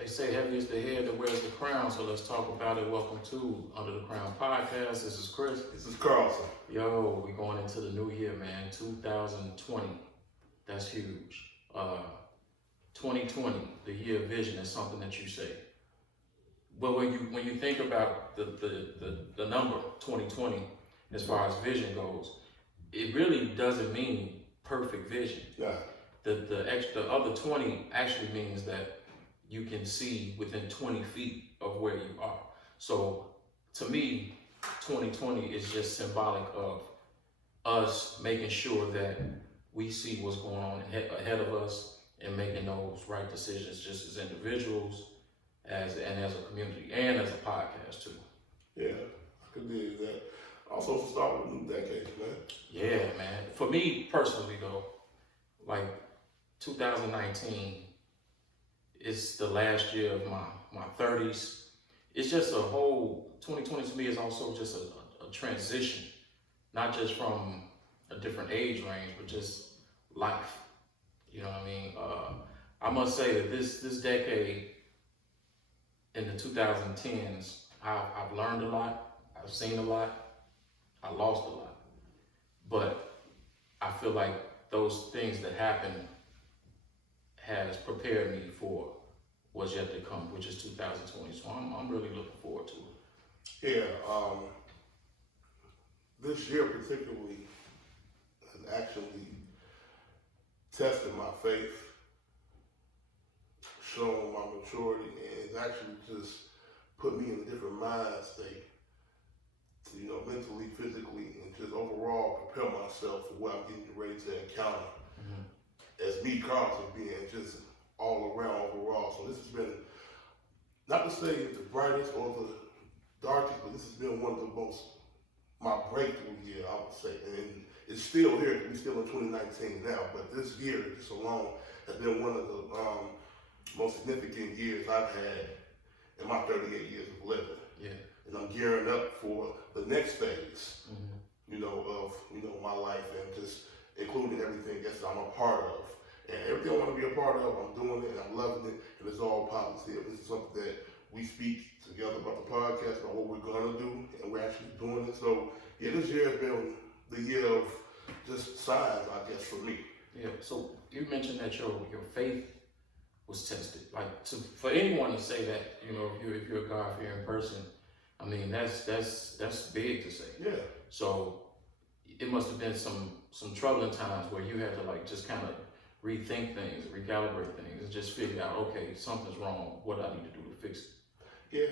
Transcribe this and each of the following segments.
They say heavy is the head that wears the crown, so let's talk about it. Welcome to Under the Crown Podcast. This is Chris. This is Carlson. Yo, we going into the new year, man. 2020. That's huge. 2020, the year of vision, is something that you say. But when you think about the number 2020, as far as vision goes, it really doesn't mean perfect vision. Yeah. The other 20 actually means that you can see within 20 feet of where you are. So to me, 2020 is just symbolic of us making sure that we see what's going on ahead of us and making those right decisions just as individuals, as a community, and as a podcast too. Yeah, I could do that. Also, start with a new decade, man. Yeah, man. For me personally though, like 2019 is the last year of my 30s. It's just a whole, 2020 to me is also just a transition, not just from a different age range, but just life. You know what I mean? I must say that this decade, in the 2010s, I've learned a lot, I've seen a lot, I lost a lot. But I feel like those things that happened has prepared me for what's yet to come, which is 2020. So I'm really looking forward to it. Yeah, this year particularly has actually tested my faith, shown my maturity, and it's actually just put me in a different mind state to, mentally, physically, and just overall prepare myself for what I'm getting ready to encounter. As me, Carlson, being just all around overall. So this has been, not to say the brightest or the darkest, but this has been one of the most, my breakthrough year, I would say. And it's still here, we're still in 2019 now, but this year just alone has been one of the most significant years I've had in my 38 years of living. Yeah. And I'm gearing up for the next phase, of my life, and just including everything that I'm a part of. And everything I want to be a part of, I'm doing it, and I'm loving it, and it's all positive. This is something that we speak together about the podcast, about what we're going to do, and we're actually doing it. So, yeah, this year has been the year of just signs, I guess, for me. Yeah, so you mentioned that your faith was tested. Like, for anyone to say that, if you're a God-fearing person, I mean, that's big to say. Yeah. So it must have been some troubling times where you had to just kind of rethink things, recalibrate things, and just figure out, okay, something's wrong. What do I need to do to fix it? Yeah,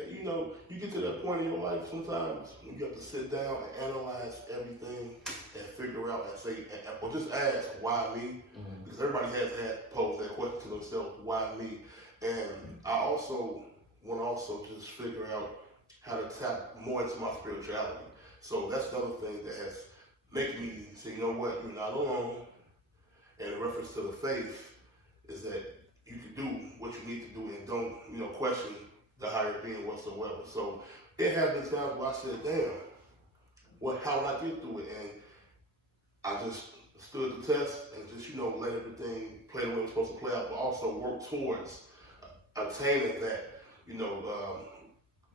you get to that point in your life sometimes when you have to sit down and analyze everything and figure out and say, or just ask, why me? Because everybody has posed that question to themselves, why me? And I also want to just figure out how to tap more into my spirituality. So that's another thing that has made me say, you know what, you're not alone. And in reference to the faith, is that you can do what you need to do and don't, question the higher being whatsoever. So it has been times where I said, damn, how did I get through it? And I just stood the test and just, let everything play the way it's supposed to play out, but also work towards attaining that,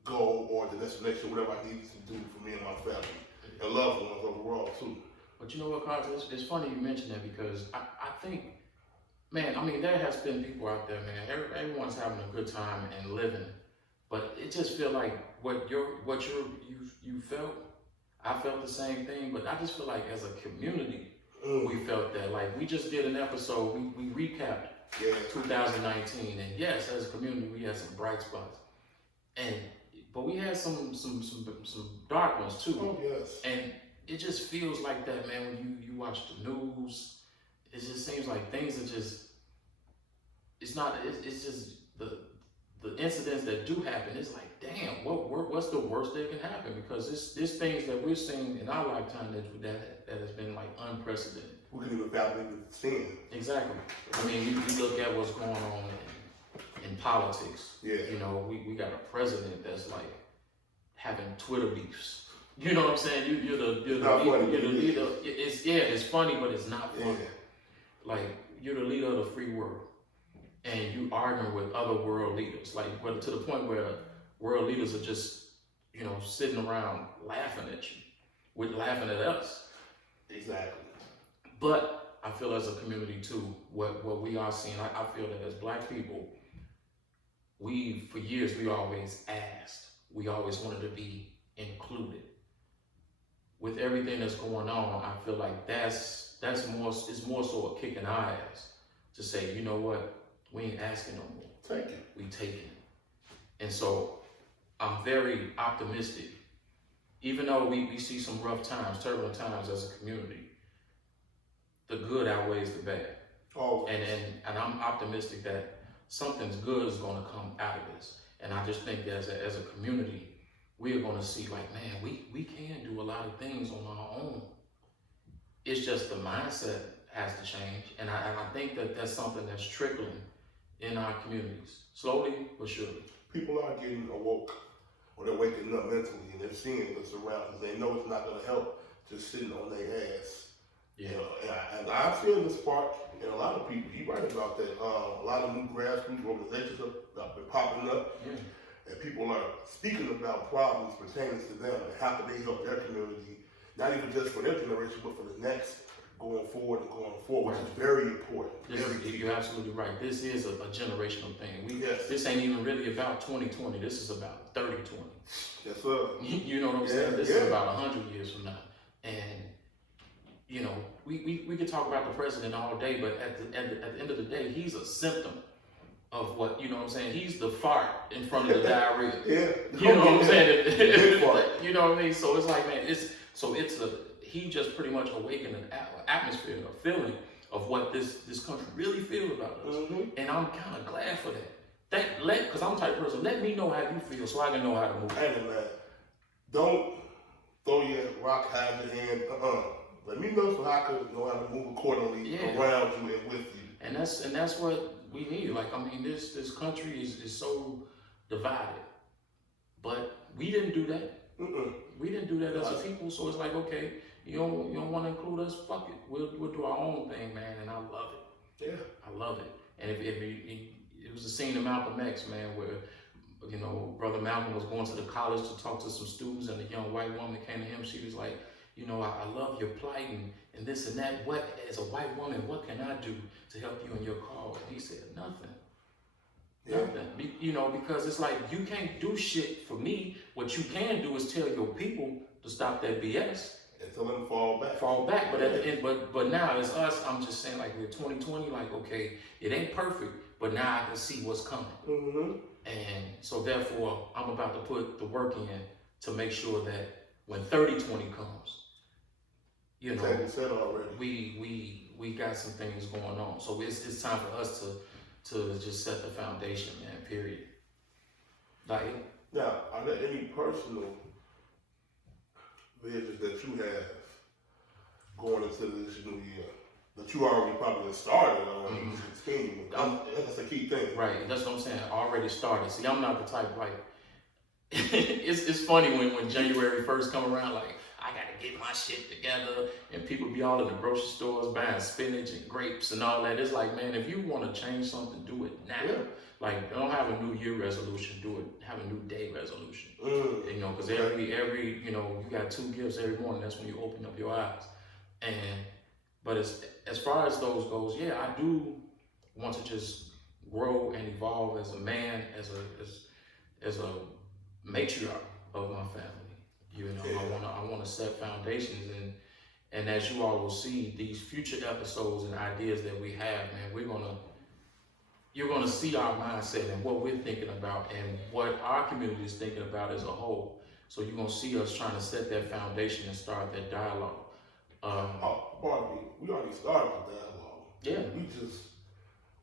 goal or the destination, whatever I needed to do for me and my family and loved ones overall too. But you know what, Carl, it's funny you mention that, because I think, man, I mean, there has been people out there, man, everyone's having a good time and living, but it just feel like what you felt, I felt the same thing, but I just feel like as a community, we felt that. Like, we just did an episode, we recapped 2019, and yes, as a community, we had some bright spots, but we had some dark ones too. Oh, yes. And it just feels like that, man, when you watch the news. It just seems like things are just, it's just the incidents that do happen, it's like, damn, what's the worst that can happen? Because this things that we're seeing in our lifetime that has been like unprecedented. We can even validate the sin. Exactly. I mean, you look at what's going on in politics. Yeah. We got a president that's like having Twitter beefs. You know what I'm saying? You're the leader. It's funny, but it's not funny. Yeah. Like, you're the leader of the free world, and you arguing with other world leaders, like to the point where world leaders are just, sitting around laughing at you, laughing at us. Exactly. But I feel as a community too, what we are seeing, I feel that as Black people, for years, we always asked, we always wanted to be included. With everything that's going on, I feel like it's more so a kick in our ass to say, you know what, we ain't asking no more. Take it. We take it. And so I'm very optimistic. Even though we see some rough times, turbulent times as a community, the good outweighs the bad. Oh. And I'm optimistic that something's good is going to come out of this. And I just think that as a community, we are going to see like, man, we can do a lot of things on our own. It's just the mindset has to change. And I think that that's something that's trickling in our communities, slowly but surely. People are getting awoke, or they're waking up mentally, and they're seeing what's around because they know it's not going to help just sitting on their ass. Yeah. And I've seen the spark in a lot of people. You're right about that. A lot of new grassroots organizations have been popping up. Yeah. And people are speaking about problems pertaining to them and how can they help their community, not even just for their generation, but for the next going forward, which is very important. You're absolutely right. This is a generational thing. Yes. This ain't even really about 2020. This is about 3020. Yes, sir. You know what I'm saying? This is about 100 years from now. And, we could talk about the president all day, but at the end of the day, he's a symptom of what, you know what I'm saying? He's the fart in front of the diarrhea. Yeah. You know what I'm saying? Big fart. You know what I mean? So it's like, man, he just pretty much awakened an atmosphere, a feeling of what this country really feels about us. Mm-hmm. And I'm kind of glad for that. Because I'm the type of person, let me know how you feel so I can know how to move. Hey, man, don't throw your rock high in your hand. Let me know so I can know how to move accordingly around you and with you. And that's what we need. Like, I mean, this country is so divided. But we didn't do that. Mm-mm. We didn't do that as a people. So it's like, okay, you don't want to include us? Fuck it. We'll do our own thing, man. And I love it. Yeah. I love it. And if it was a scene of Malcolm X, man, where, Brother Malcolm was going to the college to talk to some students, and a young white woman came to him. She was like, I love your plight and this and that. What, as a white woman, what can I do to help you in your cause? And he said, nothing. Yeah. Nothing. Because it's like, you can't do shit for me. What you can do is tell your people to stop that BS. And tell them to fall back. But at the end, but now it's us. I'm just saying, like, with 2020, like, okay, it ain't perfect, but now I can see what's coming. Mm-hmm. And so therefore, I'm about to put the work in to make sure that when 3020 comes, said already. we got some things going on. So it's time for us to just set the foundation, man. Period. Like, now, are there any personal visions that you have going into this new year that you already probably started on and continue? That's a key thing. Right. That's what I'm saying. Already started. See, I'm not the type like. it's funny when January first come around, like, I gotta get my shit together, and people be all in the grocery stores buying spinach and grapes and all that. It's like, man, if you want to change something, do it now. Yeah. Like, don't have a New Year resolution, do it. Have a New Day resolution. Because every you got 2 gifts every morning. That's when you open up your eyes. But as far as those goes, yeah, I do want to just grow and evolve as a man, as a matriarch of my family. I want to set foundations, and as you all will see, these future episodes and ideas that we have, man, you're gonna see our mindset and what we're thinking about and what our community is thinking about as a whole. So you're gonna see us trying to set that foundation and start that dialogue. Pardon me, we already started the dialogue. Yeah.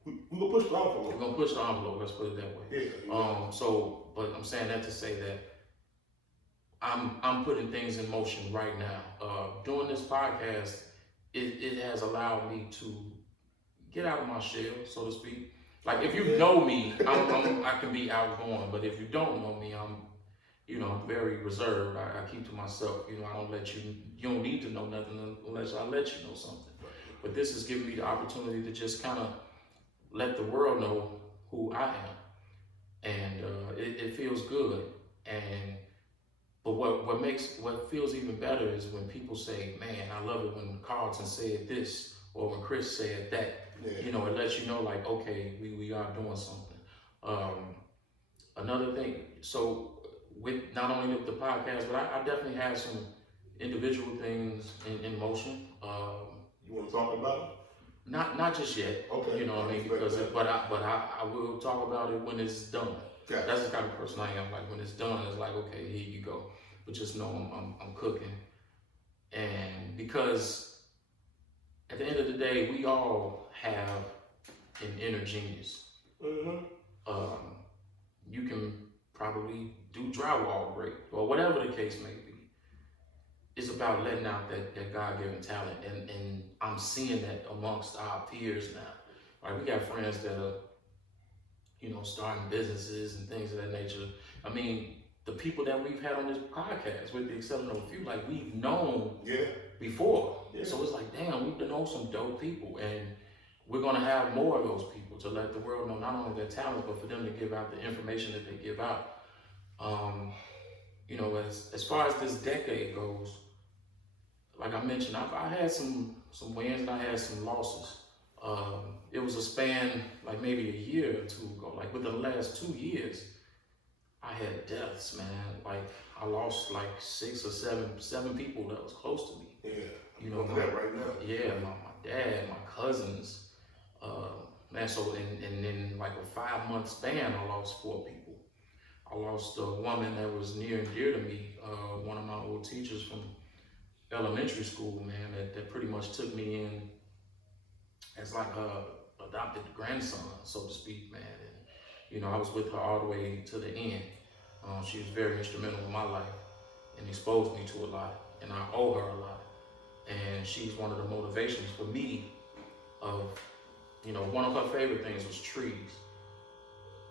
We're gonna push the envelope. We're gonna push the envelope, let's put it that way. Yeah. But I'm saying that to say that I'm putting things in motion right now. Doing this podcast, it has allowed me to get out of my shell, so to speak. Like, if you know me, I can be outgoing, but if you don't know me, I'm very reserved. I keep to myself. I don't let you don't need to know nothing unless I let you know something. But this has given me the opportunity to just kind of let the world know who I am, and it feels good. And but what feels even better is when people say, "Man, I love it when Carlton said this or when Chris said that." Yeah. You know, it lets you know, like, okay, we are doing something. Another thing, so with not only with the podcast, but I definitely have some individual things in motion. You want to talk about it? Not just yet. Okay. You know what I mean? Because but I will talk about it when it's done. Gotcha. That's the kind of person I am. Like when it's done, it's like, okay, here you go. But just know I'm cooking, and because at the end of the day, we all have an inner genius. Mm-hmm. You can probably do drywall great, or whatever the case may be. It's about letting out that God-given talent, and I'm seeing that amongst our peers now. Right, we got friends that are, you know, starting businesses and things of that nature. I mean, the people that we've had on this podcast, with the exception of a few, like we've known before. Yeah. So it's like, damn, we've known some dope people, and we're gonna have more of those people to let the world know not only their talent, but for them to give out the information that they give out. You know, as far as this decade goes, like I mentioned, I had some wins and I had some losses. It was a span like maybe a year or two ago. Like within the last 2 years, I had deaths, man. Like I lost like 6 or 7 people that was close to me. Yeah, you know that right now. Yeah, my dad, my cousins. Man, so in like a 5-month span, I lost 4 people. I lost a woman that was near and dear to me. One of my old teachers from elementary school, man, that pretty much took me in as like a adopted grandson, so to speak, man. And, you know, I was with her all the way to the end. She was very instrumental in my life and exposed me to a lot, and I owe her a lot. And she's one of the motivations for me of, you know, one of her favorite things was trees.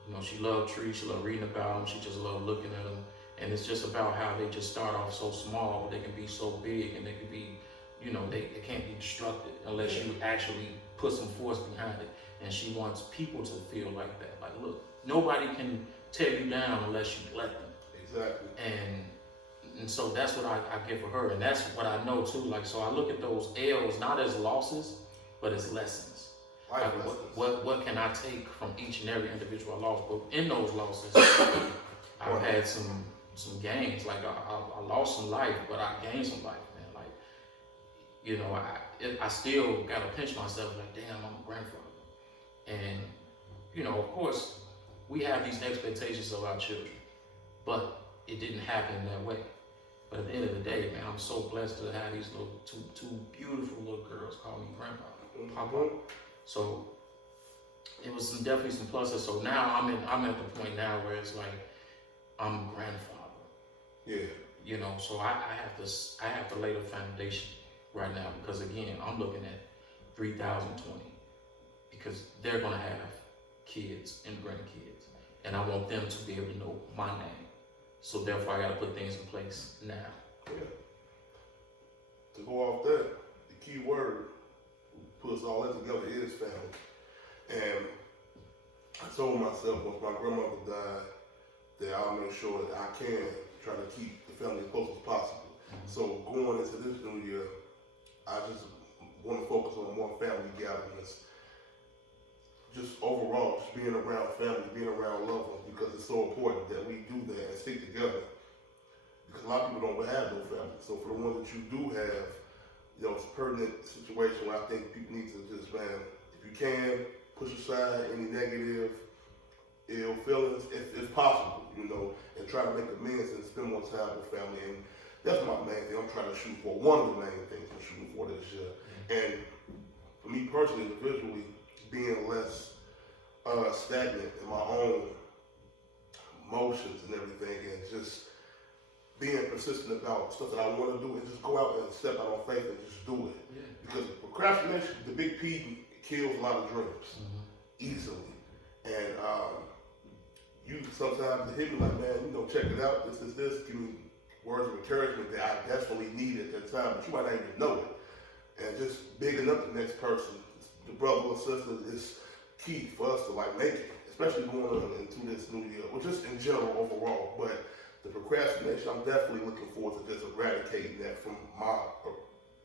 You know, she loved trees, she loved reading about them, she just loved looking at them. And it's just about how they just start off so small, but they can be so big, and they can be, you know, they can't be destructive unless you actually put some force behind it. And she wants people to feel like that. Like, look, nobody can tear you down unless you let them. Exactly. And so that's what I get for her. And that's what I know too. Like, so I look at those L's not as losses, but as lessons. Like, what can I take from each and every individual I lost? But in those losses, I've had some gains. Like I lost some life, but I gained some life, man. Like, you know, I still gotta pinch myself. Like, damn, I'm a grandfather. And you know, of course, we have these expectations of our children, but it didn't happen that way. But at the end of the day, man, I'm so blessed to have these little two beautiful little girls call me grandpa, Papa. So it was definitely some pluses. So now I'm at the point now where it's like I'm grandfather. Yeah. You know, so I have to lay the foundation right now, because again, I'm looking at 3020, because they're gonna have kids and grandkids, and I want them to be able to know my name. So therefore, I gotta put things in place now. Yeah. To go off that, the key word puts all that together is family. And I told myself once my grandmother died that I'll make sure that I can try to keep the family as close as possible. So going into this new year, I just want to focus on more family gatherings. Just overall, just being around family, being around loved ones, because it's so important that we do that and stick together. Because a lot of people don't have no family. So for the ones that you do have, you know, it's a pertinent situation where I think people need to just, man, if you can, push aside any negative, ill feelings, if possible, you know, and try to make amends and spend more time with family. And that's my main thing I'm trying to shoot for. One of the main things I'm shooting for this year. And for me personally, individually, being less stagnant in my own emotions and everything, and just being persistent about stuff that I want to do, and just go out and step out on faith and just do it. Yeah. Because procrastination, the big P, kills a lot of dreams easily. And you sometimes hit me like, man, you know, check it out, this, give me words of encouragement that I desperately need at that time, but you might not even know it. And just bigging up the next person, the brother or sister, key for us to like make it, especially going into this new year, or just in general overall. But the procrastination, I'm definitely looking forward to just eradicating that from my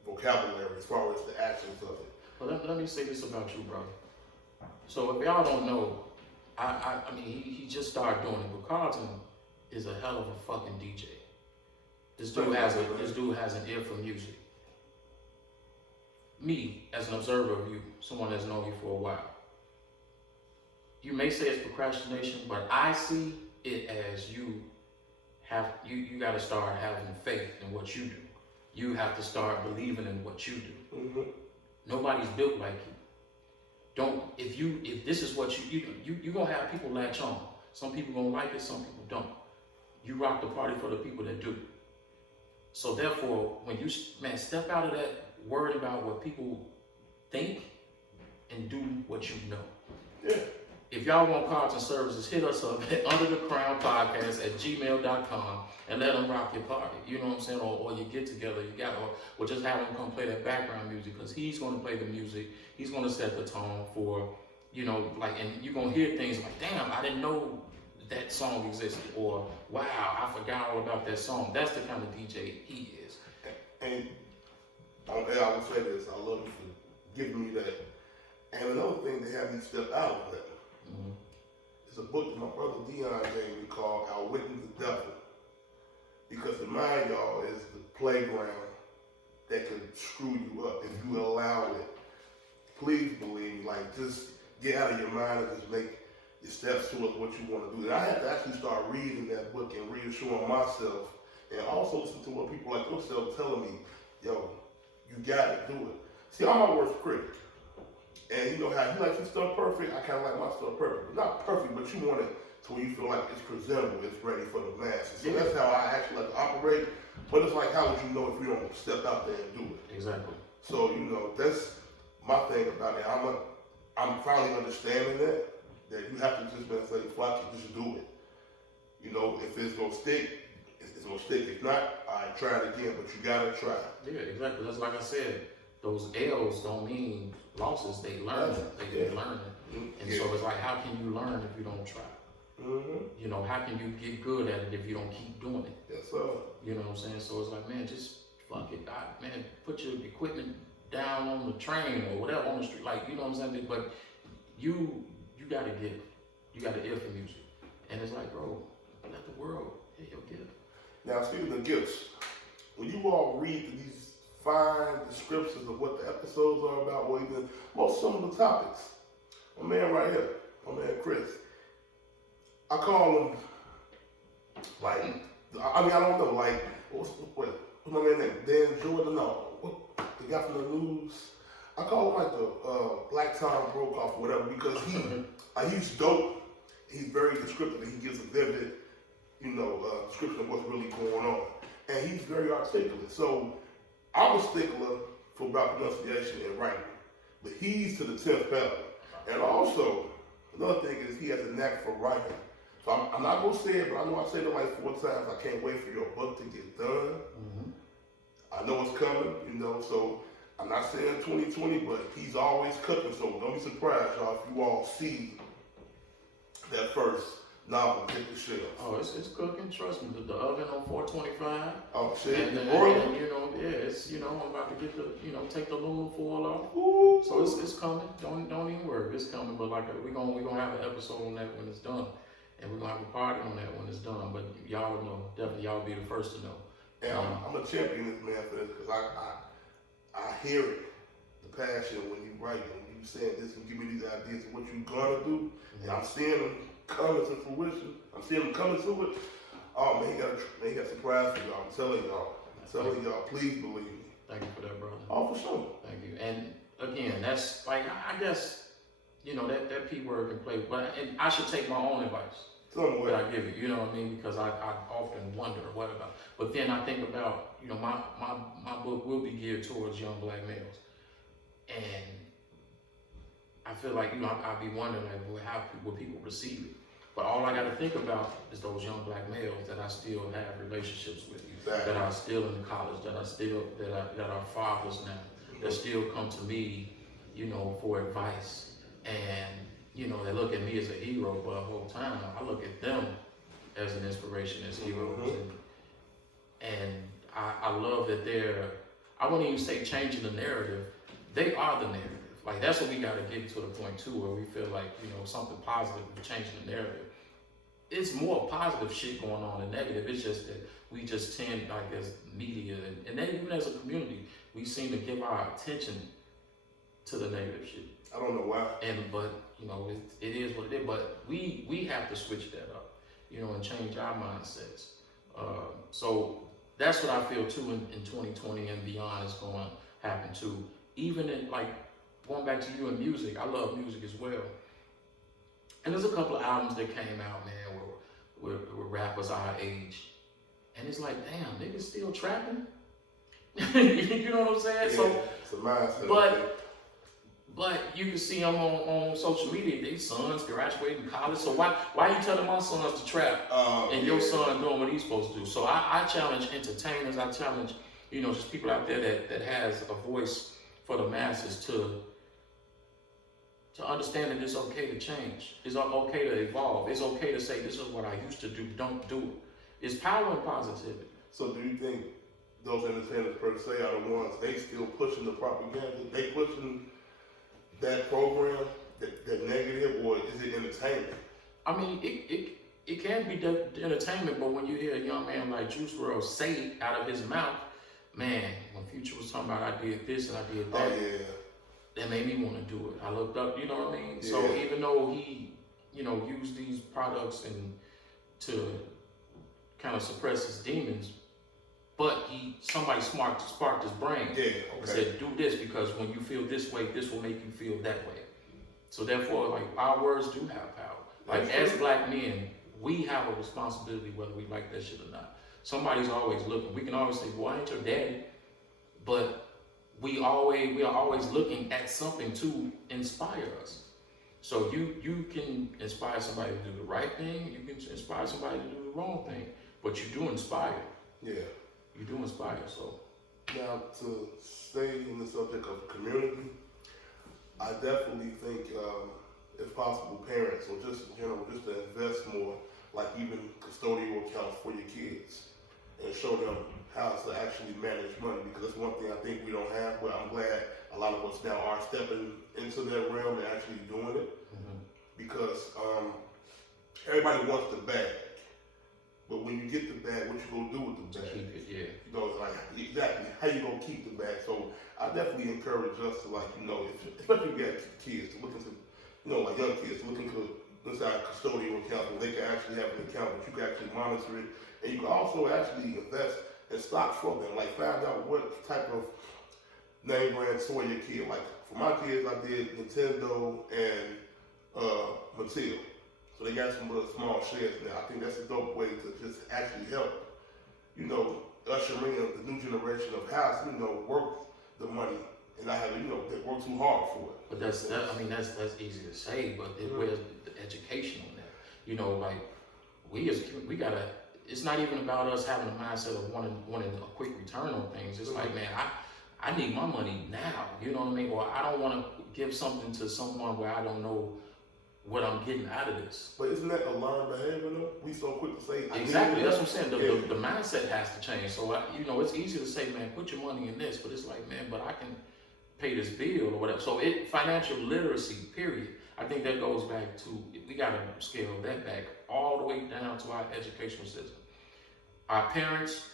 vocabulary as far as the actions of it. Well, let me say this about you, brother. So if y'all don't know, I mean, he just started doing it, but Carlton is a hell of a fucking DJ. This dude has an ear for music. Me, as an observer of you, someone that's known you for a while, you may say it's procrastination, but I see it as you got to start having faith in what you do. You have to start believing in what you do. Mm-hmm. Nobody's built like you. If this is what you're gonna have people latch on. Some people gonna like it, some people don't. You rock the party for the people that do. So therefore, when you step out of that worried about what people think and do what you know. Yeah. If y'all want Carlton services, hit us up at underthecrownpodcast@gmail.com and let them rock your party. You know what I'm saying? Or you get together, or just have him come play that background music, because he's going to play the music. He's going to set the tone for, and you're going to hear things like, damn, I didn't know that song existed, or wow, I forgot all about that song. That's the kind of DJ he is. And I would say this, I love you for giving me that. And another thing to have me step out of that. Mm-hmm. It's a book that my brother Dion gave me called Outwitting the Devil. Because in mind, y'all, is the playground that can screw you up if you allow it. Please believe, just get out of your mind and just make your steps towards what you want to do. And I had to actually start reading that book and reassuring myself, and also listen to what people like yourself telling me, yo, you gotta do it. See, I'm my worst critic. And you know how you like your stuff perfect, I kind of like my stuff perfect. But not perfect, but you want it to where you feel like it's presentable, it's ready for the masses. So that's how I actually like to operate. But it's like, how would you know if you don't step out there and do it? Exactly. So, that's my thing about it. I'm finally understanding that you have to just say, fuck it, just do it. If it's gonna stick, it's gonna stick. If not, I try it again, but you gotta try. Yeah, exactly. That's like I said, those L's don't mean losses, they learn it. They learn it. And so it's like, how can you learn if you don't try? Mm-hmm. How can you get good at it if you don't keep doing it? Yes, sir. You know what I'm saying? So it's like, man, just fuck it. Put your equipment down on the train or whatever on the street. You know what I'm saying? But you got a gift. You got an ear for music. And it's like, bro, let the world hear your gift. Now, speaking of gifts, when you all read these fine descriptions of what the episodes are about, or even some of the topics, my man right here, my man Chris, I call him, I don't know, what's my man name? Dan Jordan? No, the guy from the news? I call him the Black Tom Brokaw or whatever, because he's dope. He's very descriptive, and he gives a vivid, description of what's really going on. And he's very articulate. So I'm a stickler for about pronunciation and writing, but he's to the 10th pedal. And also, another thing is he has a knack for writing. So I'm not going to say it, but I know I said it 4 times. I can't wait for your book to get done. Mm-hmm. I know it's coming, so I'm not saying 2020, but he's always cooking. So don't be surprised, y'all, if you all see that first novel hit the shelf. Oh, it's cooking. Trust me. The oven on 425. Oh shit! And I'm about to get take the aluminum foil off. Ooh. So it's coming. Don't even worry. It's coming. But we're gonna have an episode on that when it's done, and we're gonna have a party on that when it's done. But y'all know, definitely y'all be the first to know. And I'm a champion this man for this, because I hear it, the passion when you write, when you saying this and give me these ideas of what you're gonna do, and I'm seeing them coming to fruition. I'm seeing them coming to it. Oh man, he got a surprise for y'all. I'm telling y'all, please believe me. Thank you for that, brother. Oh, for sure. Thank you. And again, that's I guess, that P word can play, and I should take my own advice. That I give you know what I mean? Because I often wonder what about. But then I think about, my book will be geared towards young black males. And I feel like, I'll be wondering, how will people receive it? But all I got to think about is those young black males that I still have relationships with, exactly. that are still in college, that are fathers now, that still come to me, for advice. And you know, they look at me as a hero, but the whole time I look at them as an inspiration, as heroes. And I love that I won't even say changing the narrative, they are the narrative. Like, that's what we got to get to the point too, where we feel like, you know, something positive is changing the narrative. It's more positive shit going on than negative. It's just that we just tend, like, as media and then even as a community, we seem to give our attention to the negative shit. I don't know why. But you know, it is what it is. But we have to switch that up, you know, and change our mindsets. So that's what I feel too in 2020 and beyond is going to happen too. Even in, like, going back to you in music, I love music as well. And there's a couple of albums that came out, man, where rappers our age, and it's like, damn, niggas still trapping. You know what I'm saying? Yeah, so it's a mindset. But you can see them on social media. They sons graduating college. So why you telling my sons to trap and your son doing what he's supposed to do? So I challenge entertainers. I challenge, you know, just people out there that has a voice for the masses to understand that it's okay to change. It's okay to evolve. It's okay to say, this is what I used to do. Don't do it. It's power and positivity. So do you think those entertainers per se are the ones, they still pushing the propaganda? They pushing that program, that negative, or is it entertainment? I mean, it can be entertainment, but when you hear a young man like Juice WRLD say it out of his mouth, man, when Future was talking about I did this and I did that, that made me want to do it. I looked up, you know what I mean? Yeah. So even though he, you know, used these products and to kind of suppress his demons, but somebody smart sparked his brain and said, do this, because when you feel this way, this will make you feel that way. So therefore, like, our words do have power. Like, as black men, we have a responsibility whether we like that shit or not. Somebody's always looking. We can always say, well, I ain't your daddy, but we are always looking at something to inspire us. So you can inspire somebody to do the right thing, you can inspire somebody to do the wrong thing, but you do inspire. Yeah. You do inspire, so. Now, to stay in the subject of community, I definitely think, if possible, parents, or just in general, just to invest more, like even custodial accounts for your kids, and show them how to actually manage money, because that's one thing I think we don't have, but I'm glad a lot of us now are stepping into that realm and actually doing it, because everybody wants the bag. But when you get the bag, what you gonna do with the bag? Keep it, yeah. You know, like, exactly, how you gonna keep the bag? So I definitely encourage us to, like, you know, especially if you got kids, to look into, you know, like young kids, to look into inside custodial account where they can actually have an account, but you can actually monitor it. And you can also actually invest in stocks for them, like find out what type of name brand toy your kid. Like for my kids, I did Nintendo and Mattel. So they got some little small shares now. I think that's a dope way to just actually help, you know, usher in the new generation of how to, you know, work the money and not have, you know, they work too hard for it. But that's easy to say, but where's the education on that? You know, like, we gotta, it's not even about us having a mindset of wanting a quick return on things. It's like, man, I need my money now, you know what I mean? Or I don't wanna give something to someone where I don't know what I'm getting out of this. But isn't that a learned behavior though? We so quick to say, exactly, that's what I'm saying. The mindset has to change. So, you know, it's easy to say, man, put your money in this, but it's like, man, but I can pay this bill or whatever. So financial literacy, period. I think that goes back to, we gotta scale that back all the way down to our educational system. Our parents,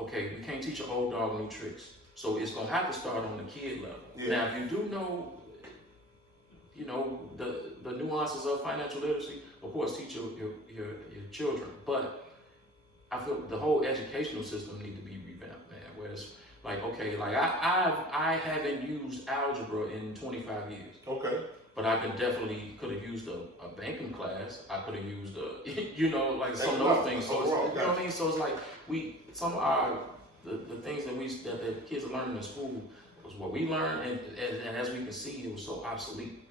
okay, we can't teach an old dog new tricks. So it's gonna have to start on the kid level. Yeah. Now, if you do know, you know, the nuances of financial literacy, of course, teach your children. But I feel the whole educational system need to be revamped, man. Where it's like, okay, like I haven't used algebra in 25 years. Okay. But I could have used a banking class. I could have used you know, like some of those things. So you know what I mean? So it's like some of the things that the kids are learning in school was what we learned, and as we can see, it was so obsolete.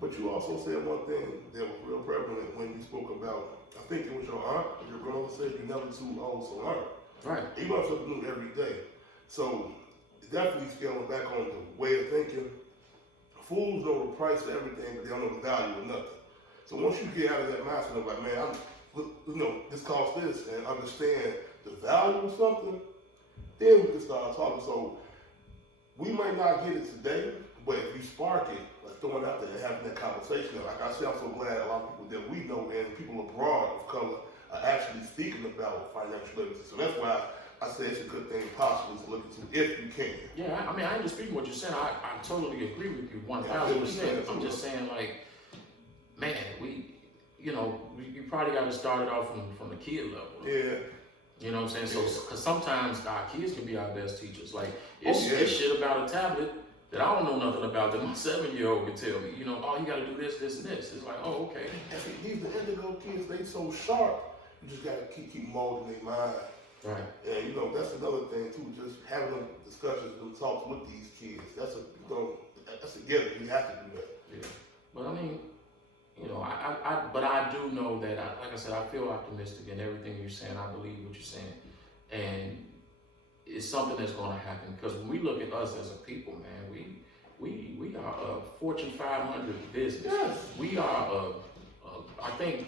But you also said one thing that was real prevalent when you spoke about, I think it was your aunt, your grandmother said you're never too old to learn. Right. You learn something new every day. So definitely scaling back on the way of thinking fools know the price of everything, but they don't know the value of nothing. So once you get out of that mindset of like, man, this costs this, and understand the value of something, then we can start talking. So we might not get it today, but if you spark it, like throwing it out there and having that conversation, like I said, I'm so glad a lot of people that we know and people abroad of color are actually speaking about financial literacy. So that's why I say it's a good thing possibly to look into if you can. Yeah, I mean, I ain't disputing what you're saying. I totally agree with you 1,000%. I'm just saying, like, man, you probably got to start it off from the kid level. Yeah. You know what I'm saying? So, because sometimes our kids can be our best teachers. Like, it's shit about a tablet that I don't know nothing about that my 7-year-old can tell me. You know, oh, you got to do this, this, and this. It's like, oh, okay. These the indigo kids, they so sharp. You just got to keep molding their mind. Right. And that's another thing too. Just having them discussions, them talks with these kids. That's a given. You have to do that. Yeah. But I mean, I do know that, like I said, I feel optimistic in everything you're saying. I believe what you're saying, and it's something that's going to happen. Because when we look at us as a people, man, we are a Fortune 500 business. Yes. We are I think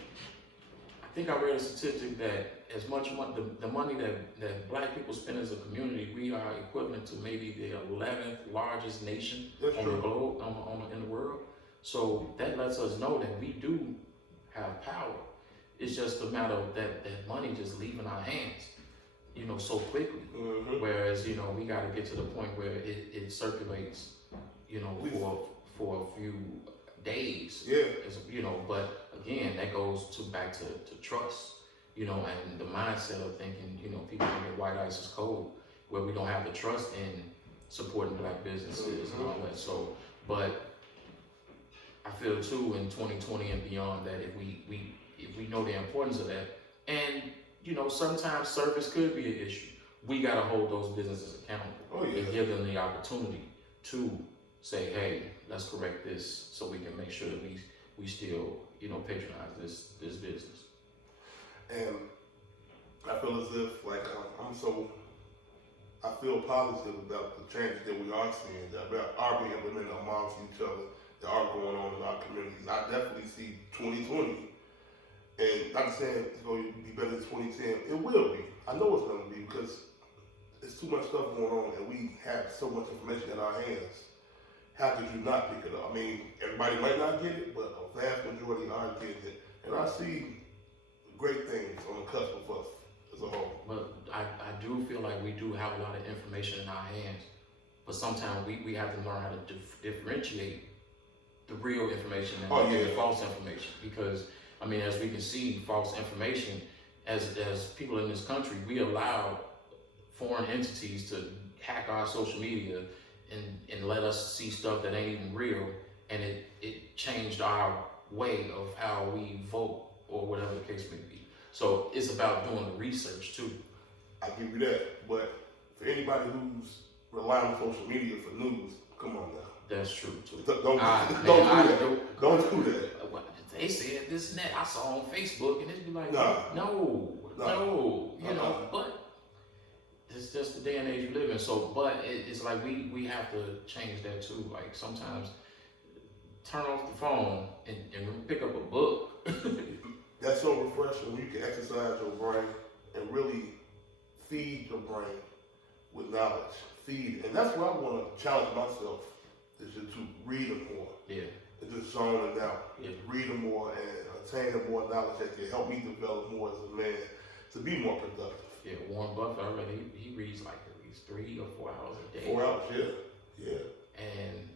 I read a statistic that as much money, the money that black people spend as a community, we are equivalent to maybe the 11th largest nation on the globe, in the world. So that lets us know that we do have power. It's just a matter of that money just leaving our hands, so quickly. Mm-hmm. Whereas, we got to get to the point where it circulates, for a few days. Yeah. But again, that goes back to trust, and the mindset of thinking, people think white ice is cold, where we don't have the trust in supporting black businesses and all that. So, but I feel too in 2020 and beyond that if we know the importance of that, and sometimes service could be an issue, we got to hold those businesses accountable and give them the opportunity to say, hey, let's correct this so we can make sure that we still patronize this business. And I feel as if I feel positive about the changes that we are seeing, that are being implemented amongst each other, that are going on in our communities. I definitely see 2020, and not saying it's going to be better than 2010. It will be. I know it's going to be, because there's too much stuff going on, and we have so much information in our hands. How could you not pick it up? I mean, everybody might not get it, but a vast majority are getting it. And I see great things on the cusp of us as a whole. But I do feel like we do have a lot of information in our hands, but sometimes we have to learn how to differentiate the real information and the false information. Because, I mean, as we can see, false information, as people in this country, we allow foreign entities to hack our social media and let us see stuff that ain't even real, and it changed our way of how we vote or whatever the case may be. So it's about doing the research too. I give you that, but for anybody who's relying on social media for news, come on now. That's true too. Don't do that. They said this and that. I saw on Facebook, and it'd be like, no. But it's just the day and age we live in. So, but it's like we have to change that too. Like sometimes turn off the phone and pick up a book. That's so refreshing when you can exercise your brain and really feed your brain with knowledge. And that's what I want to challenge myself, is just to read them more. Yeah. And just zone it out. Yeah. Read them more and attain more knowledge that can help me develop more as a man to be more productive. Yeah, Warren Buffett, I read he reads like at least 3 or 4 hours a day. 4 hours, yeah. And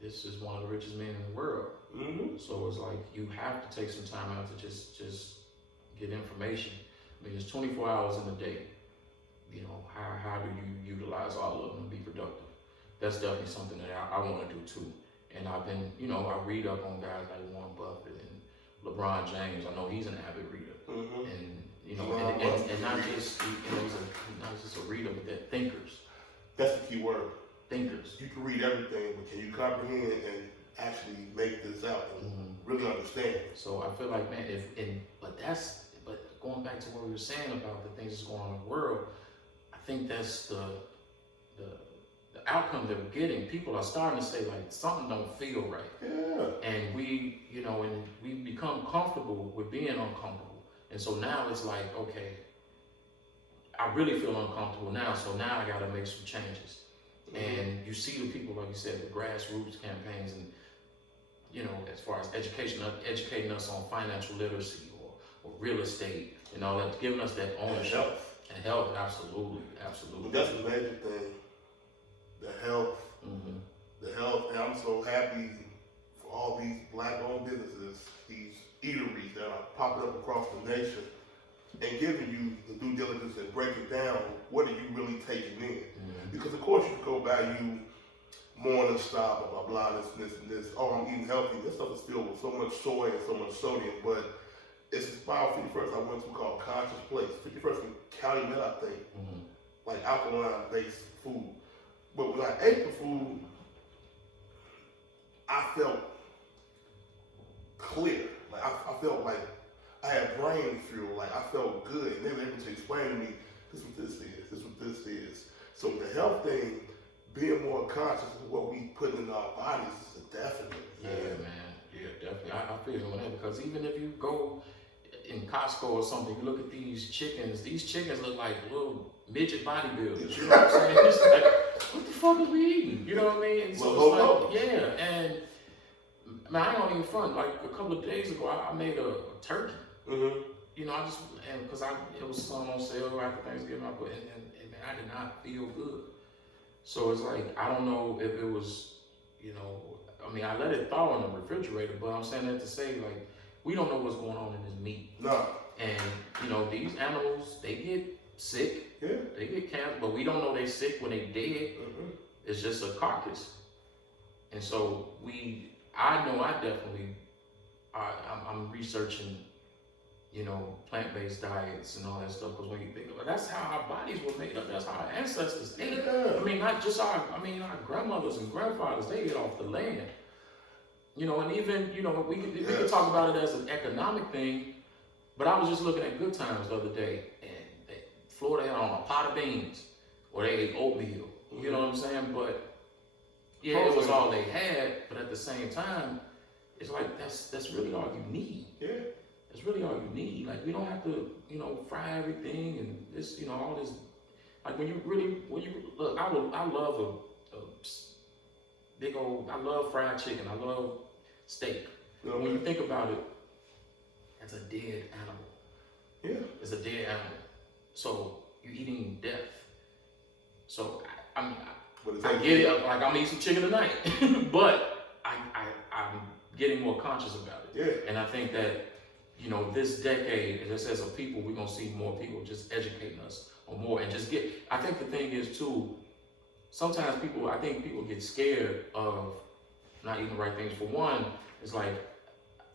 this is one of the richest men in the world. Mm-hmm. So it's like you have to take some time out to just get information. I mean, it's 24 hours in a day. How do you utilize all of them to be productive? That's definitely something that I want to do too. And I've been, I read up on guys like Warren Buffett and LeBron James. I know he's an avid reader. Mm-hmm. And not just not just a reader, but they're thinkers. That's the key word. Thinkers. You can read everything, but can you comprehend and actually make this out and really understand? So I feel like, man, but going back to what we were saying about the things that's going on in the world, I think that's outcome that we're getting, people are starting to say like something don't feel right. Yeah. And we, and we become comfortable with being uncomfortable. And so now it's like, okay, I really feel uncomfortable now, so now I got to make some changes. And you see the people, like you said, the grassroots campaigns, and as far as educating us on financial literacy or real estate and all that, giving us that ownership and health. Absolutely. But that's the major thing. The health, and I'm so happy for all these black-owned businesses, these eateries that are popping up across the nation, and giving you the due diligence and breaking down what are you really taking in. Because of course you can go value morning stop, blah blah blah, this. Oh, I'm eating healthy. This stuff is filled with so much soy and so much sodium. But it's inspired 51st I went to called Conscious Place. 51st in Calumet, I think. Like alkaline-based food. But when I ate the food, I felt clear. Like I felt like I had brain fuel. Like I felt good, and they were able to explain to me, this is what this is, this is what this is. So the health thing, being more conscious of what we put in our bodies is a definite. Yeah, man. Yeah, definitely. I feel you on that, because even if you go in Costco or something, you look at these chickens look like little midget bodybuilders. You know what I'm saying? It's like, what the fuck is we eating? You know what I mean? And so it's like, yeah, and man, I ain't gonna even front. Like a couple of days ago, I made a turkey. I just, because it was some on sale after Thanksgiving, I put, and man, I did not feel good. So it's like, I don't know if it was, I let it thaw in the refrigerator, but I'm saying that to say, like, we don't know what's going on in this meat. No. And, these animals, they get sick. Yeah. They get cancer, but we don't know they're sick when they're dead. It's just a carcass. And so I'm researching, plant-based diets and all that stuff, because when you think about it, that's how our bodies were made up. That's how our ancestors ate. Yeah. I mean, not just our grandmothers and grandfathers, they ate off the land. And even, we could talk about it as an economic thing, but I was just looking at Good Times the other day, and Florida had on a pot of beans, or they ate oatmeal. You know what I'm saying? But yeah, it was all they had, but at the same time, it's like that's really all you need. Yeah. That's really all you need. Like, we don't have to, fry everything and this, all this. Like, I love a big old, I love fried chicken. I love steak. When you think about it, that's a dead animal. Yeah. It's a dead animal. So you're eating death. So I get it. Like, I'm eating some chicken tonight, but I'm getting more conscious about it. Yeah. And I think that, this decade, as I said, of people, we're gonna see more people just educating us on more and just get. I think the thing is too, sometimes I think people get scared of not eating the right things. For one, it's like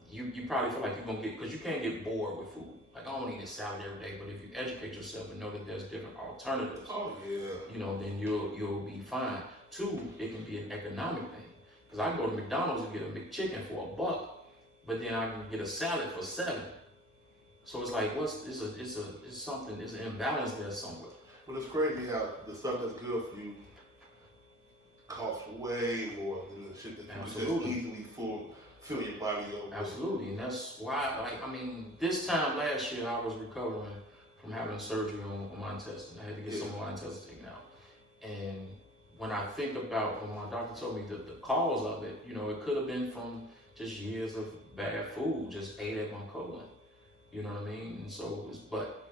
you probably feel like you're gonna get, because you can't get bored with food. Like, I don't want to eat a salad every day, but if you educate yourself and know that there's different alternatives, then you'll be fine. Two, it can be an economic thing, because I can go to McDonald's and get a McChicken for $1, but then I can get a salad for $7. So it's like, it's an imbalance there somewhere. But it's crazy how the stuff that's good for you costs way more than the shit that you just easily fill your body up. Absolutely, and that's why, this time last year I was recovering from having surgery on my intestine. I had to get some of my intestines taken out. And when I think about, when my doctor told me the cause of it, it could have been from just years of bad food, just ate at my colon. You know what I mean? And so, but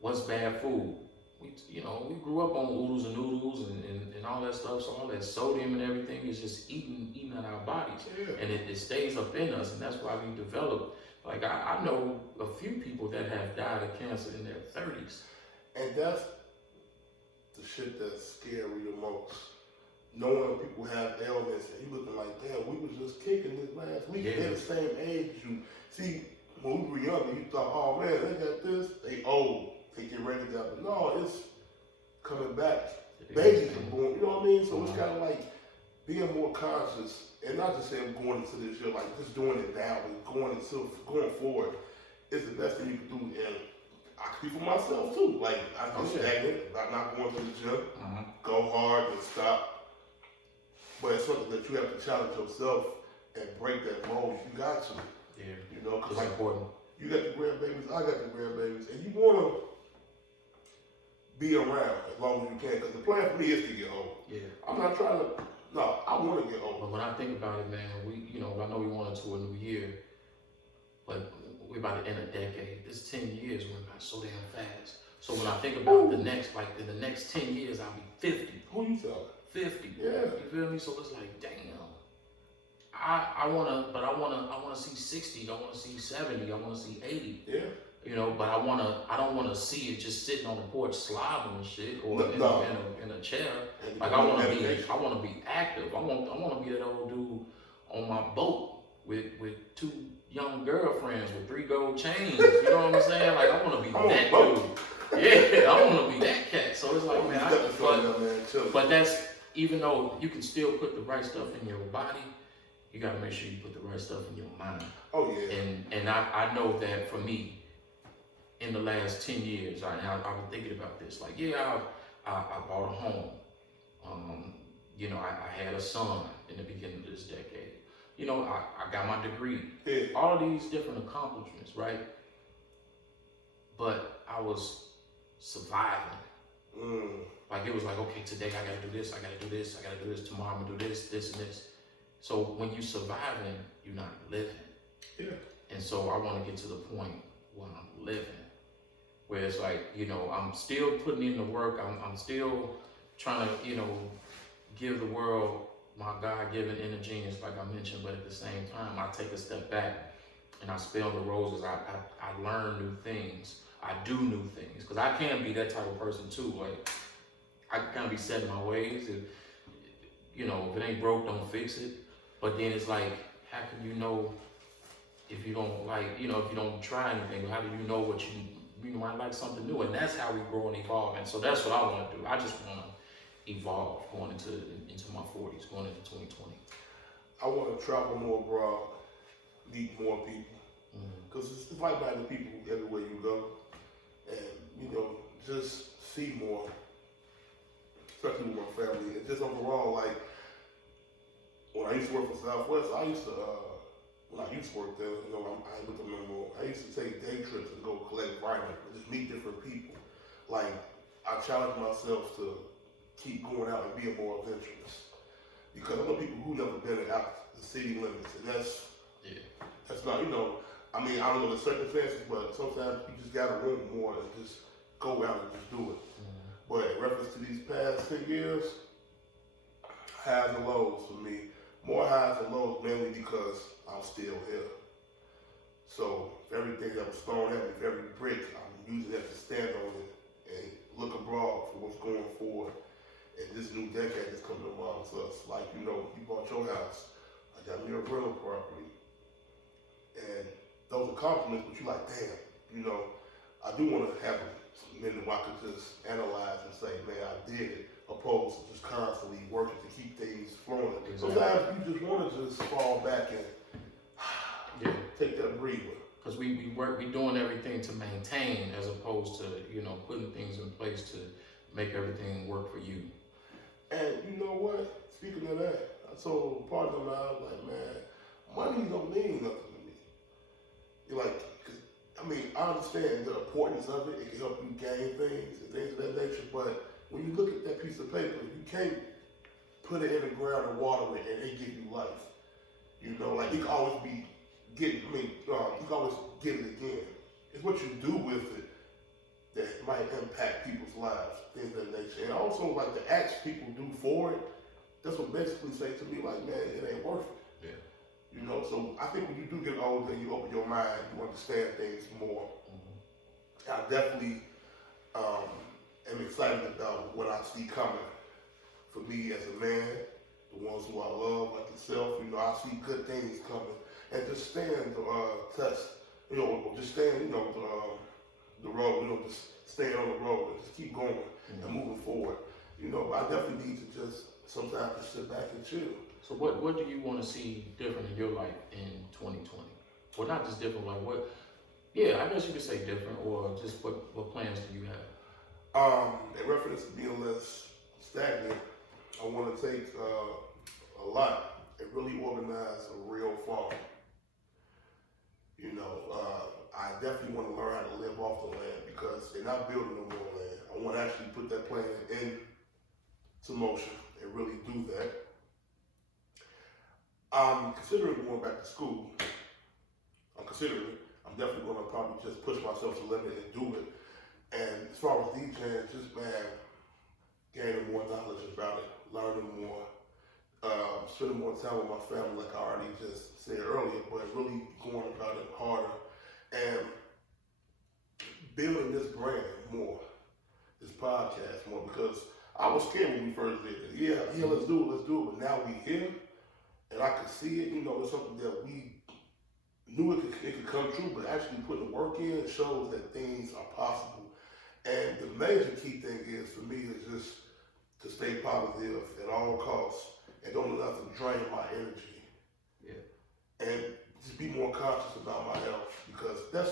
what's bad food? We grew up on oodles and noodles and all that stuff. So all that sodium and everything is just eating at our bodies, and it stays up in us, and that's why we develop. Like, I know a few people that have died of cancer in their 30s, and that's the shit that's scary the most. Knowing people have ailments, and you looking like, damn, we was just kicking this last week. They're the same age as you. See, when we were younger, you thought, oh man, they got this, they old, they get ready to die. But no, it's coming back. Babies are born, you know what I mean? So it's kind of like being more conscious, and not just saying going into this year, like just doing it now, and going forward is the best thing you can do. And I be for myself too. Like I'm stagnant, I'm not going to the gym, go hard and stop. But it's something that you have to challenge yourself and break that mold. You got to. Yeah. You know, because it's important. You got the grandbabies, I got the grandbabies, and you want to be around as long as you can. Because the plan for me is to get old. Yeah. I'm not trying to. No, I want to get old. But when I think about it, man, I know we wanted to a new year, but we're about to end a decade. This 10 years went by so damn fast. So when I think about in the next 10 years, I'll be 50. Who you telling? 50. Yeah. You feel me? So it's like, damn. I wanna see 60. I wanna see 70. I wanna see 80. Yeah. You know, but I don't wanna see it just sitting on the porch slobbing and shit, or in a chair. Like I wanna be active. I wanna be that old dude on my boat with 2 young girlfriends with 3 gold chains. You know what I'm saying? Like I wanna be that dude. Yeah, I wanna be that cat. So it's like, man, but that's, even though you can still put the right stuff in your body, you gotta make sure you put the right stuff in your mind. Oh yeah. And I know that for me, in the last 10 years, I've been thinking about this. Like, yeah, I bought a home. I had a son in the beginning of this decade. I got my degree. Yeah. All of these different accomplishments, right? But I was surviving. Like it was like, okay, today I gotta do this, I gotta do this, I gotta do this, tomorrow I'm gonna do this, this and this. So when you surviving, you're not living. Yeah. And so I wanna get to the point where I'm living. Where it's like, I'm still putting in the work, I'm still trying to, give the world my God-given inner genius, like I mentioned, but at the same time, I take a step back and I smell the roses, I learn new things, I do new things. Because I can be that type of person too, like, I can kind of be set in my ways. If it ain't broke, don't fix it. But then it's like, how can you know if you don't if you don't try anything? How do you know what you might like something new? And that's how we grow and evolve. And so that's what I want to do. I just want to evolve going into my 40s, going into 2020. I want to travel more abroad, meet more people. Because it's like-minded people everywhere you go. And, just see more. Especially with my family, and just overall, like, when I used to work for Southwest, when I used to work there, I ain't with them no more. I used to take day trips and go collect vitamins, and just meet different people. Like, I challenge myself to keep going out and being more adventurous. Because I know people who never been out the city limits, and that's not, I don't know the circumstances, but sometimes you just gotta want more and just go out and just do it. But in reference to these past 10 years, highs and lows for me. More highs and lows mainly because I'm still here. So everything that was thrown at me, every brick, I'm using that to stand on it and look abroad for what's going forward. And this new decade is coming amongst us. Like, you bought your house. I got me a rental property. And those accomplishments, but you're like, damn, I do want to have a minute where I could just analyze and say, man, I did it, opposed to just constantly working to keep things flowing. Exactly. Sometimes you just want to just fall back and take that breather. Because we doing everything to maintain as opposed to, putting things in place to make everything work for you. And you know what? Speaking of that, I told a partner of mine, I was like, man, money don't mean nothing to me. You're like, I understand the importance of it. It can help you gain things and things of that nature. But when you look at that piece of paper, you can't put it in the ground and water it and it give you life. You can always be getting, you can always get it again. It's what you do with it that might impact people's lives, things of that nature. And also, like, the acts people do for it, that's what basically say to me, like, man, it ain't worth it. So I think when you do get older and you open your mind, you understand things more. I definitely am excited about what I see coming for me as a man, the ones who I love, like yourself. I see good things coming. And just stand the test, just stand, the road, just stay on the road and just keep going and moving forward. I definitely need to just sometimes just sit back and chill. So what do you want to see different in your life in 2020? Well, not just different, like Yeah, I guess you could say different, or just what plans do you have? In reference to being less stagnant, I want to take a lot and really organize a real farm. You know, I definitely want to learn how to live off the land because they're not building no more land. I want to actually put that plan into motion and really do that. I'm considering going back to school. I'm considering it. I'm definitely going to probably just push myself to the limit and do it. And as far as DJing, just gaining more knowledge about it, learning more, spending more time with my family, like I already just said earlier, but really going about it harder and building this brand more, this podcast more, because I was scared when we first did it. Yeah, let's do it. But now we here, and I could see it. You know, it's something that we knew it could come true, but actually putting the work in shows that things are possible. And the major key thing is, for me, is just to stay positive at all costs and don't let nothing drain my energy. Yeah. And just be more conscious about my health because that's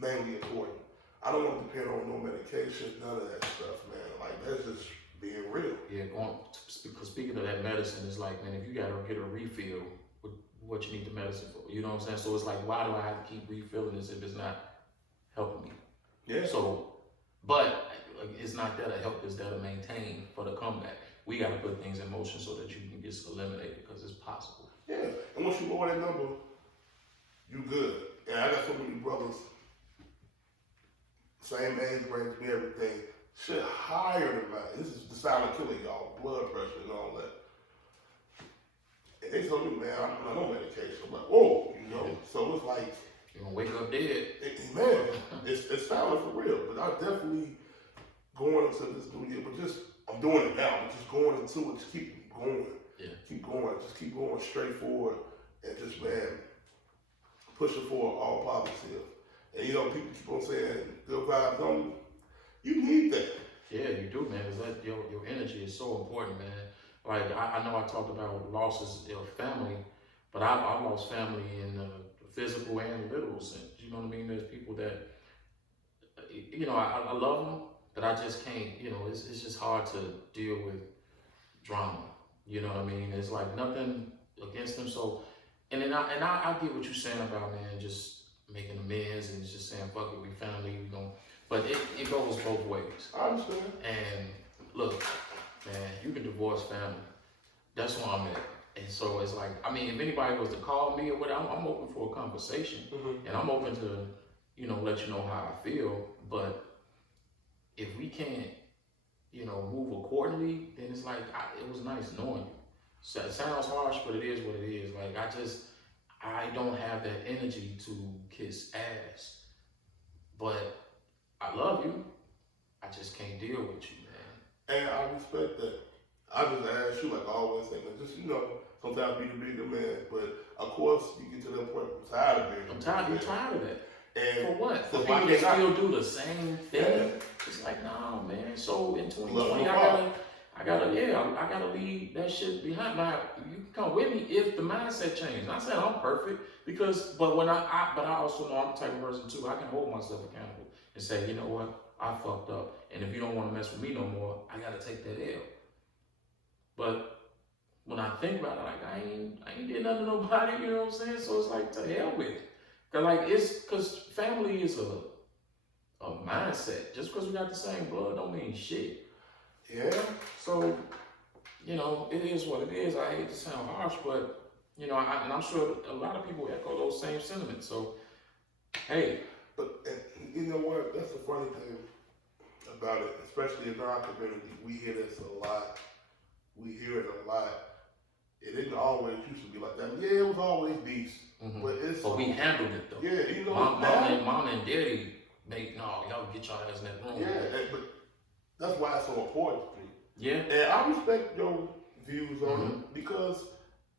mainly important. I don't want to depend on no medication, none of that stuff, man. Like, that's just being real. Yeah, because speaking of that medicine, it's like, man, if you gotta get a refill with what you need the medicine for, you know what I'm saying? So it's like, why do I have to keep refilling this if it's not helping me? Yeah. So, but it's not there to help, it's there to maintain for the comeback. We gotta put things in motion so that you can get eliminated because it's possible. Yeah, and once you lower that number, you good. And I got so many brothers, same age range, me, everything, shit higher than mine. This is the silent killer, y'all, blood pressure and all that. And they told me, man, I'm on medication. I'm like, whoa, you know? So it's like, You're gonna wake up dead. man, it's silent for real. But I definitely going into this new year, but just, I'm doing it now, but just going into it, just keep going. Yeah. Keep going, just keep going straight forward and just, man, pushing forward all positive. And you know, people keep on saying good vibes only. You need that. Yeah, you do, man. Cause that your energy is so important, man. Like I know I talked about losses of family, but I lost family in physical and literal sense. You know what I mean? There's people that, you know, I love them, but I just can't. You know, it's just hard to deal with drama. You know what I mean? It's like nothing against them. So, and I get what you're saying about, man, just making amends and just saying, fuck it, we family, we gon'. But it goes both ways. I understand. And look, man, you can divorce family. That's where I'm at. And so it's like, I mean, if anybody was to call me or whatever, I'm open for a conversation. Mm-hmm. And I'm open to, you know, let you know how I feel. But if we can't, you know, move accordingly, then it's like, it was nice knowing you. So it sounds harsh, but it is what it is. Like, I don't have that energy to kiss ass. But I love you. I just can't deal with you, man. And I respect that. I just ask you, like I always say, man, just, you know, sometimes be the bigger man. But of course, you get to that point, I'm tired of being I'm tired of that. And for what? For so people that not still do the same thing? Yeah. It's like, nah, man. So in 2020, Love I gotta leave that shit behind. Now, you can come with me if the mindset changes. Not saying I'm perfect, but I also know I'm the type of person too. I can hold myself accountable and say, you know what, I fucked up, and if you don't want to mess with me no more, I gotta take that L. But when I think about it, like I ain't did nothing to nobody, you know what I'm saying? So it's like, to hell with it. Cause family is a mindset. Just because we got the same blood don't mean shit. Yeah. So, you know, it is what it is. I hate to sound harsh, but, you know, and I'm sure a lot of people echo those same sentiments. So, hey. But you know what? That's the funny thing about it, especially in our community. We hear this a lot. We hear it a lot. It didn't always used to be like that. Yeah, it was always beast. Mm-hmm. But we handled it, though. Yeah, you know, mom and daddy y'all get y'all ass in that room. Yeah, but that's why it's so important to me. Yeah. And I respect your views on it because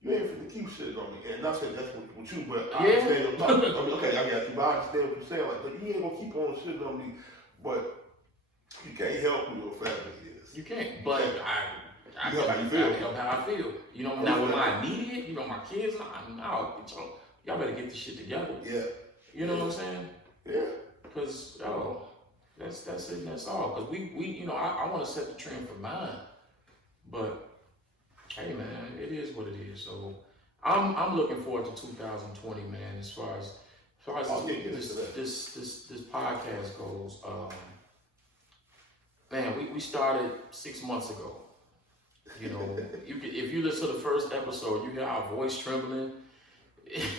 you ain't finna keep shit on me. And not saying that's with you, but I understand. Okay, I got you, but I understand what you're saying. Like, but you ain't gonna keep on shit on me, but you can't help who your family is. You can't, but I help how you feel. Help how I feel. You know, now with my immediate, you know, my kids, y'all better get this shit together. Yeah. You know what I'm saying? Yeah. Cause that's it. And that's all. Cause we you know I want to set the trend for mine, but hey man, it is what it is. So I'm looking forward to 2020, man. As far as this podcast goes, man, we started 6 months ago. You know, if you listen to the first episode, you hear our voice trembling.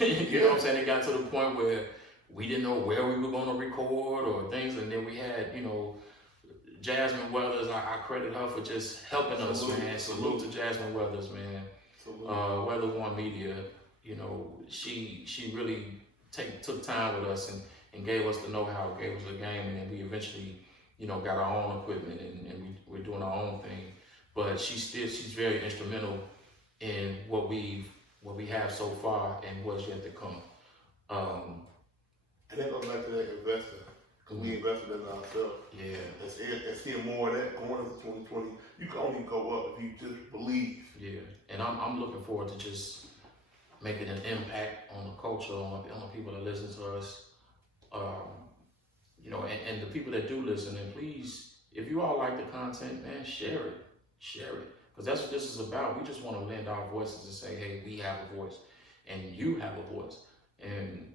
You know what I'm saying? It got to the point where we didn't know where we were going to record or things, and then we had, you know, Jasmine Weathers. I credit her for just helping us, man. Salute to Jasmine Weathers, man. Weather One Media. You know, she really took time with us and gave us the know-how, gave us the game, and then we eventually, you know, got our own equipment and we're doing our own thing. But she's very instrumental in what we have so far and what's yet to come. And that goes back to that investor. Because we invested in ourselves. Yeah. And seeing more of that going into 2020, you can only go up if you just believe. Yeah. And I'm looking forward to just making an impact on the culture, on the people that listen to us. You know, and the people that do listen, and please, if you all like the content, man, share it. Because that's what this is about. We just want to lend our voices and say, hey, we have a voice and you have a voice. And,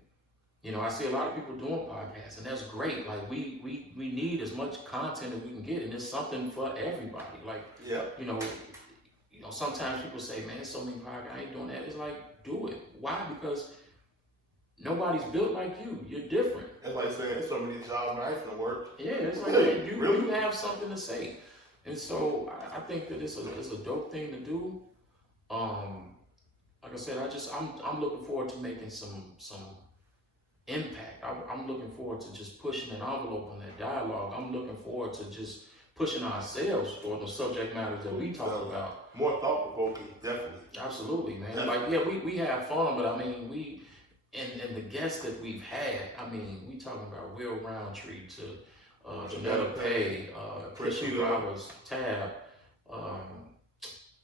you know, I see a lot of people doing podcasts, and that's great. Like, we need as much content as we can get, and it's something for everybody. Like, you know, sometimes people say, man, so many podcasts, I ain't doing that. It's like, do it. Why? Because nobody's built like you. You're different. It's like saying, there's so many jobs that ain't gonna work. Yeah, it's like, man, you have something to say. And so I think that it's a dope thing to do. Like I said, I'm looking forward to making some impact. I'm looking forward to just pushing an envelope on that dialogue. I'm looking forward to just pushing ourselves for the subject matters that we talk about. More thought provoking, definitely. Absolutely, man. Like, yeah, we have fun, but I mean, and the guests that we've had, I mean, we talking about Will Roundtree to Janetta Pay, Christian Roberts, Tab,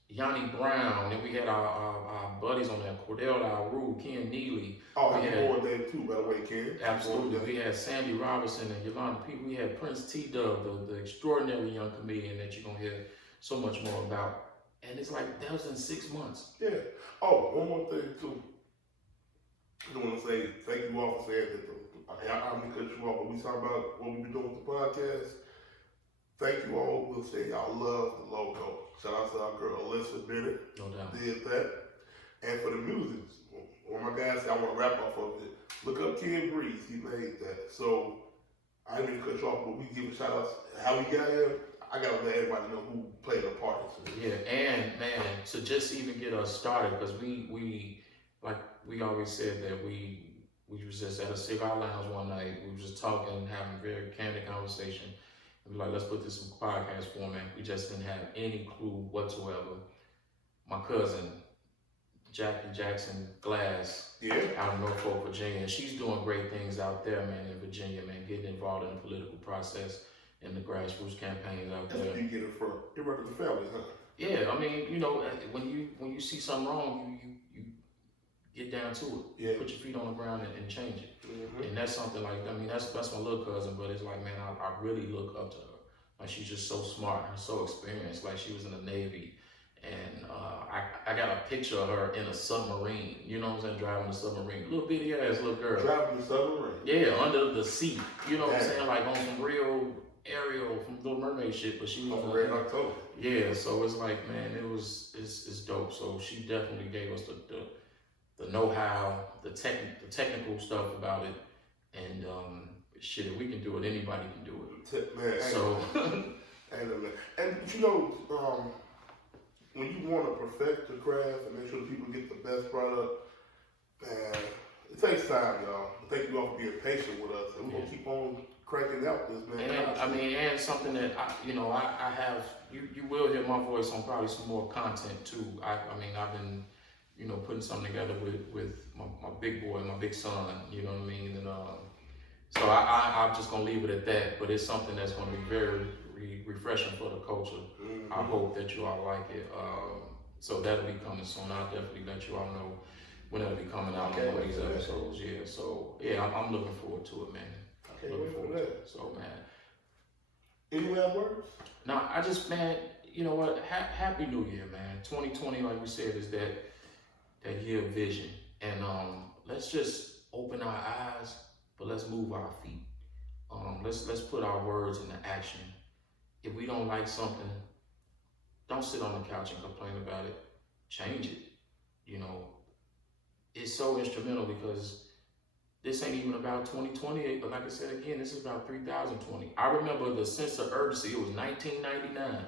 Yanni Brown, and we had our buddies on there, Cordell Aru, Ken Neely. Oh, happy born day too, by the way, Ken. Absolutely. We had Sandy Robinson and Yolanda P. We had Prince T. Dub, the extraordinary young comedian that you're going to hear so much more about. And it's like, that was in 6 months. Yeah. Oh, one more thing too. I just want to say thank you all for saying that. I'm going to cut you off, but we talking about what we've been doing with the podcast. Thank you all. We'll say y'all love the logo. Shout out to our girl Alyssa Bennett. No doubt. Did that. And for the music, one of my guys said I want to wrap off of it. Look up Ken Breeze. He made that. So I didn't mean to cut you off, but we give a shout out to how we got here. I got to let everybody know who played a part in it. Yeah, and man, to just even get us started, because we like we always said that we was just at a cigar lounge one night. We were just talking, having a very candid conversation. We were like, let's put this in podcast format. We just didn't have any clue whatsoever. My cousin, Jackie Jackson Glass, out of Norfolk, Virginia, she's doing great things out there, man, in Virginia, man, getting involved in the political process and the grassroots campaigns out there. That's where you get it from. It works with the family, huh? Yeah, I mean, you know, when you see something wrong, you get down to it. Yeah. Put your feet on the ground and change it. Mm-hmm. And that's something like, I mean, that's my little cousin, but it's like, man, I really look up to her. Like, she's just so smart and so experienced. Like, she was in the Navy. And I got a picture of her in a submarine. You know what I'm saying? Driving a submarine. Little bitty ass little girl. Driving the submarine. Yeah, under the sea. You know what I'm saying? Like on some real Ariel from Little Mermaid shit. But she was Red October. Yeah, so it's like, man, it's dope. So she definitely gave us the know-how, the technical stuff about it. And shit, if we can do it, anybody can do it. Man, so and you know, when you want to perfect the craft and make sure people get the best product, man, it takes time, y'all. Thank you all for being patient with us, and we're gonna keep on cranking out this, man. And and something that I have, you will hear my voice on probably some more content too. I mean, I've been, putting something together with my big boy, my big son. You know what I mean? And so I'm just gonna leave it at that. But it's something that's gonna be very refreshing for the culture. Mm-hmm. I hope that you all like it. So that'll be coming soon. I'll definitely let you all know when it'll be coming out on one of these episodes. Yeah. So yeah, I'm looking forward to it, man. last words? No, I just, man, you know what? Happy New Year, man. 2020, like we said, is that year of vision. And let's just open our eyes, but let's move our feet. Let's put our words into action. If we don't like something, don't sit on the couch and complain about it. Change it. You know, it's so instrumental because this ain't even about 2020, but like I said again, this is about 3020. I remember the sense of urgency. It was 1999,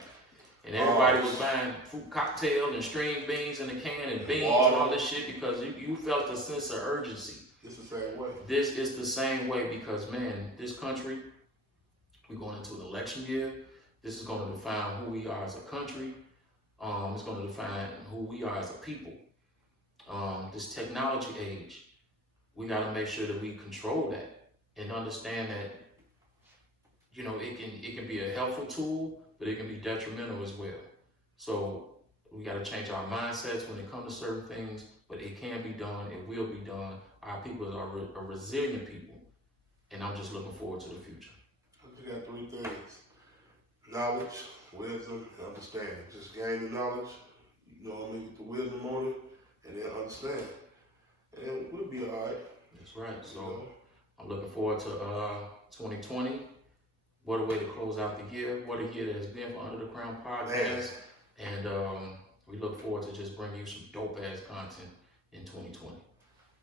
and everybody was buying fruit cocktail and string beans in the can and beans and all this shit because you felt a sense of urgency. It's the same way. This is the same way because, man, this country, we're going into an election year. This is going to define who we are as a country. It's going to define who we are as a people. This technology age, we got to make sure that we control that and understand that, you know, it can be a helpful tool, but it can be detrimental as well. So we got to change our mindsets when it comes to certain things, but it can be done. It will be done. Our people are a resilient people, and I'm just looking forward to the future. I got 3 things: knowledge, wisdom, and understanding. Just gain the knowledge, you know what I mean, get the wisdom on it, and then understand. And then we'll be all right. That's right. So I'm looking forward to 2020. What a way to close out the year. What a year that has been for Under the Crown Podcast. And we look forward to just bringing you some dope-ass content in 2020.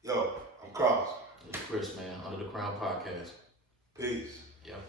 Yo, I'm Cross. It's Chris, man, Under the Crown Podcast. Peace. Yep.